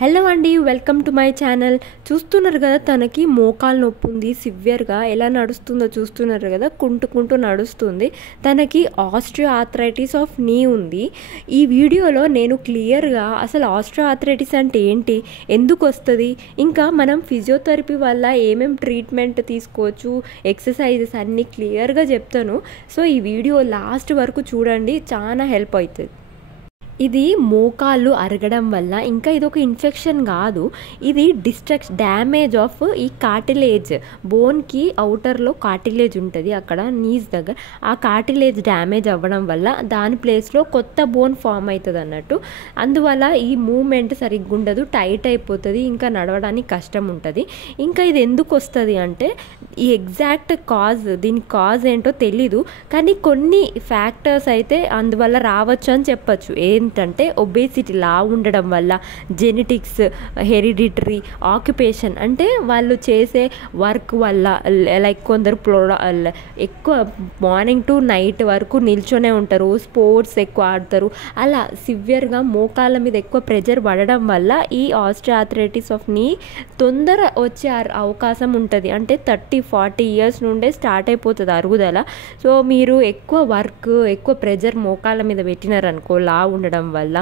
Hello అండి, welcome to my channel. చూస్తున్నారు కదా, తనకి మోకాలు నొప్పి ఉంది సివియర్గా. ఎలా నడుస్తుందో చూస్తున్నారు కదా, కుంటూ నడుస్తుంది. తనకి ఆస్ట్రియో ఆర్థరైటిస్ ఆఫ్ నీ ఉంది. ఈ వీడియోలో నేను క్లియర్గా అసలు ఆస్ట్రియో ఆర్థరైటిస్ అంటే ఏంటి, ఎందుకు వస్తుంది, ఇంకా మనం ఫిజియోథెరపీ వల్ల ఏమేమి ట్రీట్మెంట్ తీసుకోవచ్చు, ఎక్సర్సైజెస్ అన్నీ క్లియర్గా చెప్తాను. సో ఈ వీడియో లాస్ట్ వరకు చూడండి, చాలా హెల్ప్ అవుతుంది. ఇది మోకాళ్ళు అరగడం వల్ల, ఇంకా ఇది ఒక ఇన్ఫెక్షన్ కాదు, ఇది డ్యామేజ్ ఆఫ్ ఈ కార్టిలేజ్, బోన్కి అవుటర్లో కార్టిలేజ్ ఉంటుంది అక్కడ నీస్ దగ్గర. ఆ కార్టిలేజ్ డ్యామేజ్ అవ్వడం వల్ల దాని ప్లేస్లో కొత్త బోన్ ఫామ్ అవుతుంది అన్నట్టు. అందువల్ల ఈ మూమెంట్ సరిగ్గా ఉండదు, టైట్ అయిపోతుంది, ఇంకా నడవడానికి కష్టం ఉంటుంది. ఇంకా ఇది ఎందుకు వస్తుంది అంటే, ఈ ఎగ్జాక్ట్ దీనికి కాజ్ ఏంటో తెలీదు, కానీ కొన్ని ఫ్యాక్టర్స్ అయితే అందువల్ల రావచ్చు అని చెప్పచ్చు. ఏంటంటే ఒబేసిటీ, లావు ఉండడం వల్ల, జెనెటిక్స్, హెరిడిటరీ, ఆక్యుపేషన్ అంటే వాళ్ళు చేసే వర్క్ వల్ల, లైక్ కొందరు ఎక్కువ మార్నింగ్ టు నైట్ వరకు నిల్చొనే ఉంటారు, స్పోర్ట్స్ ఎక్కువ ఆడతారు, అలా సివియర్గా మోకాళ్ళ మీద ఎక్కువ ప్రెజర్ పడడం వల్ల ఈ ఆస్ట్రియో ఆర్థరైటిస్ ఆఫ్ నీ తొందర వచ్చే అవకాశం ఉంటుంది. అంటే 30-40 ఇయర్స్ నుండే స్టార్ట్ అయిపోతుంది అరుగుదల. సో మీరు ఎక్కువ ప్రెజర్ మోకాళ్ళ మీద పెట్టినారనుకో, లావు ఉండడం వల్ల,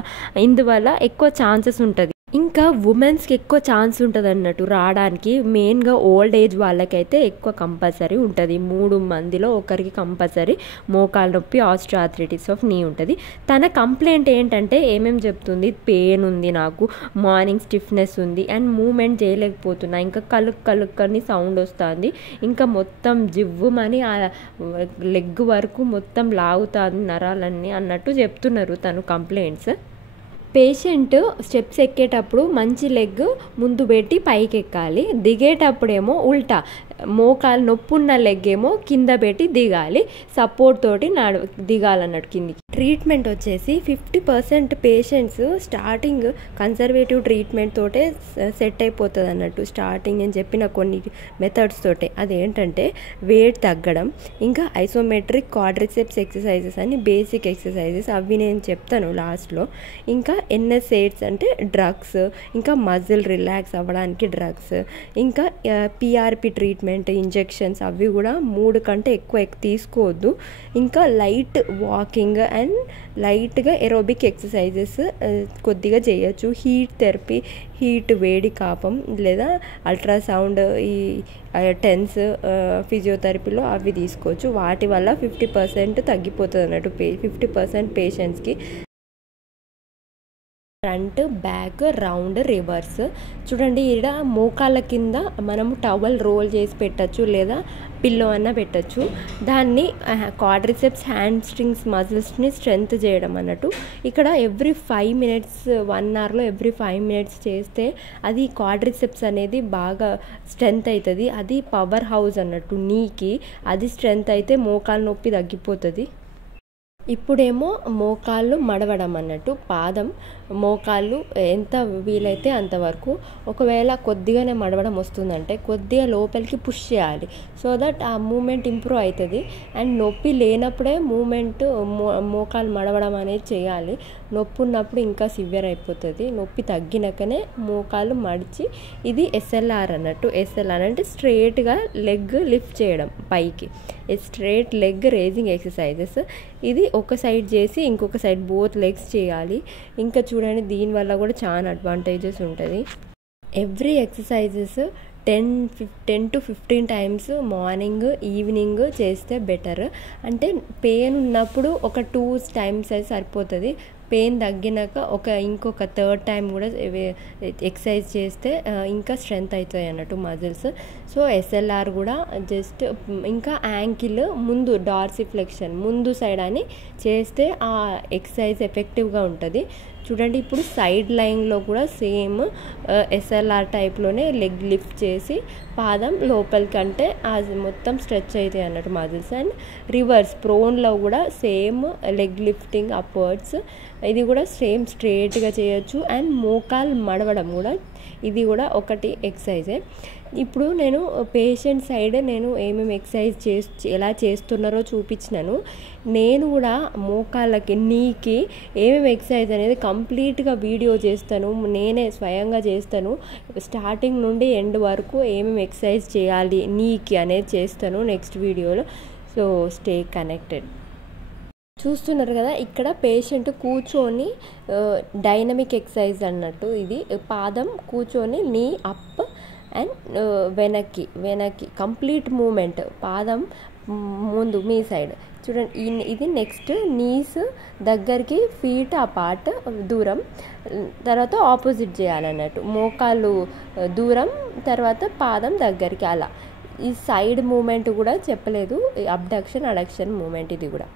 ఇందువల్ల ఎక్కువ ఛాన్సెస్ ఉంటుంది. ఇంకా ఉమెన్స్కి ఎక్కువ ఛాన్స్ ఉంటుంది అన్నట్టు రావడానికి. మెయిన్గా ఓల్డ్ ఏజ్ వాళ్ళకైతే ఎక్కువ కంపల్సరీ ఉంటుంది. 3 మందిలో ఒకరికి కంపల్సరీ మోకాలు నొప్పి, ఆస్ట్రియో ఆర్థరైటిస్ ఆఫ్ నీ ఉంటుంది. తన కంప్లైంట్ ఏంటంటే ఏమేమి చెప్తుంది, పెయిన్ ఉంది నాకు, మార్నింగ్ స్టిఫ్నెస్ ఉంది, అండ్ మూమెంట్ చేయలేకపోతున్నా, ఇంకా కలుక్కని సౌండ్ వస్తుంది, ఇంకా మొత్తం జివ్వుమని ఆ లెగ్ వరకు మొత్తం లాగుతుంది నరాలన్నీ అన్నట్టు చెప్తున్నారు తను కంప్లైంట్స్. పేషెంట్ స్టెప్స్ ఎక్కేటప్పుడు మంచి లెగ్ ముందు పెట్టి పైకి ఎక్కాలి, దిగేటప్పుడేమో ఉల్టా మోకాలు నొప్పున్న లెగ్ ఏమో కింద పెట్టి దిగాలి, సపోర్ట్ తోటి దిగాలన్నట్టు కిందికి. ట్రీట్మెంట్ వచ్చేసి 50% పేషెంట్స్ స్టార్టింగ్ కన్సర్వేటివ్ ట్రీట్మెంట్ తోటే సెట్ అయిపోతుంది అన్నట్టు. స్టార్టింగ్ అని చెప్పిన కొన్ని మెథడ్స్ తోటే, అదేంటంటే వెయిట్ తగ్గడం, ఇంకా ఐసోమెట్రిక్ క్వాడ్రిసెప్స్ ఎక్సర్సైజెస్ అని బేసిక్ ఎక్సర్సైజెస్, అవి నేను చెప్తాను లాస్ట్లో. ఇంకా NSAIDs అంటే డ్రగ్స్, ఇంకా మజిల్ రిలాక్స్ అవ్వడానికి డ్రగ్స్, ఇంకా PRP ట్రీట్మెంట్, ఇంజెక్షన్స్, అవి కూడా 3 కంటే ఎక్కువ తీసుకోవద్దు. ఇంకా లైట్ వాకింగ్ అండ్ లైట్గా ఎరోబిక్ ఎక్సర్సైజెస్ కొద్దిగా చేయొచ్చు. హీట్ థెరపీ, హీట్ వేడి కాపం లేదా అల్ట్రాసౌండ్, ఈ టెన్స్ ఫిజియోథెరపీలో అవి తీసుకోవచ్చు. వాటి వల్ల 50% తగ్గిపోతుంది అన్నట్టు 50% పేషెంట్స్కి. Front, back, round, reverse. చూడండి, ఇక్కడ మోకాళ్ళ కింద మనము టవల్ రోల్ చేసి పెట్టచ్చు, లేదా పిల్లో అన్న పెట్టచ్చు. దాన్ని క్వాడ్రిసెప్స్, హ్యాండ్ స్ట్రింగ్స్ మజిల్స్ని స్ట్రెంత్ చేయడం అన్నట్టు. ఇక్కడ ఎవ్రీ 5 minutes 1 hourలో ఎవ్రీ 5 minutes చేస్తే అది క్వాడ్రిసెప్స్ అనేది బాగా స్ట్రెంత్ అవుతుంది. అది పవర్ హౌస్ అన్నట్టు నీకి. అది స్ట్రెంత్ అయితే మోకాలు నొప్పి తగ్గిపోతుంది. ఇప్పుడేమో మోకాళ్ళు మడవడం అన్నట్టు. పాదం, మోకాళ్ళు ఎంత వీలైతే అంతవరకు, ఒకవేళ కొద్దిగానే మడవడం వస్తుందంటే కొద్దిగా లోపలికి పుష్ చేయాలి, సో దట్ ఆ మూమెంట్ ఇంప్రూవ్ అవుతుంది. అండ్ నొప్పి లేనప్పుడే మోకాలు మడవడం అనేది చేయాలి. నొప్పి ఉన్నప్పుడు ఇంకా సివియర్ అయిపోతుంది. నొప్పి తగ్గినాకనే మోకాలు మడిచి, ఇది SLR అన్నట్టు. SLR అంటే స్ట్రేట్గా లెగ్ లిఫ్ట్ చేయడం పైకి, స్ట్రేట్ లెగ్ రేజింగ్ ఎక్సర్సైజెస్. ఇది ఒక సైడ్ చేసి ఇంకొక సైడ్ బోత్ లెగ్స్ చేయాలి. ఇంకా చూడండి, దీనివల్ల కూడా చాలా అడ్వాంటేజెస్ ఉంటుంది. Every exercises 10 to 15 times morning, evening చేస్తే బెటర్. అంటే పెయిన్ ఉన్నప్పుడు ఒక 2 times అయితే సరిపోతుంది. పెయిన్ తగ్గినాక ఇంకొక 3rd time కూడా ఎక్సర్సైజ్ చేస్తే ఇంకా స్ట్రెంత్ అవుతాయి అన్నట్టు మజిల్స్. సో SLR కూడా జస్ట్, ఇంకా యాంకిల్ ముందు, డార్సిఫ్లెక్షన్ ముందు సైడ్ అని చేస్తే ఆ ఎక్సర్సైజ్ ఎఫెక్టివ్గా ఉంటుంది. చూడండి, ఇప్పుడు సైడ్ లైన్లో కూడా సేమ్ SLR టైప్లోనే లెగ్ లిఫ్ట్ చేసి పాదం లోపలికి, అంటే అది మొత్తం స్ట్రెచ్ అవుతాయి అన్నట్టు మజిల్స్. అండ్ రివర్స్ ప్రోన్లో కూడా సేమ్ లెగ్ లిఫ్టింగ్ అప్వర్డ్స్, ఇది కూడా సేమ్ స్ట్రేట్గా చేయొచ్చు. అండ్ మోకాలు మడవడం కూడా ఇది కూడా ఒకటి ఎక్సర్సైజే. ఇప్పుడు నేను పేషెంట్ సైడ్ నేను ఏమేమి ఎక్సర్సైజ్ ఎలా చేస్తున్నారో చూపించినాను. నేను కూడా మోకాళ్ళకి నీకి ఏమేమి ఎక్సర్సైజ్ అనేది కంప్లీట్గా వీడియో చేస్తాను, నేనే స్వయంగా చేస్తాను. స్టార్టింగ్ నుండి ఎండ్ వరకు ఏమేమి ఎక్సర్సైజ్ చేయాలి నీకి అనేది చేస్తాను నెక్స్ట్ వీడియోలో. So stay connected. చూస్తున్నారు కదా, ఇక్కడ పేషెంట్ కూర్చొని డైనమిక్ ఎక్సర్సైజ్ అన్నట్టు. ఇది పాదం కూర్చొని నీ అప్ అండ్ వెనక్కి కంప్లీట్ మూమెంట్, పాదం ముందు మీ సైడ్ చూడండి. ఇది నెక్స్ట్ నీస్ దగ్గరికి, ఫీట్ అపార్ట్ దూరం, తర్వాత ఆపోజిట్ చేయాలన్నట్టు. మోకాళ్ళు దూరం, తర్వాత పాదం దగ్గరికి. అలా ఈ సైడ్ మూమెంట్ కూడా చెప్పలేదు, అబ్డక్షన్ అడక్షన్ మూమెంట్ ఇది కూడా.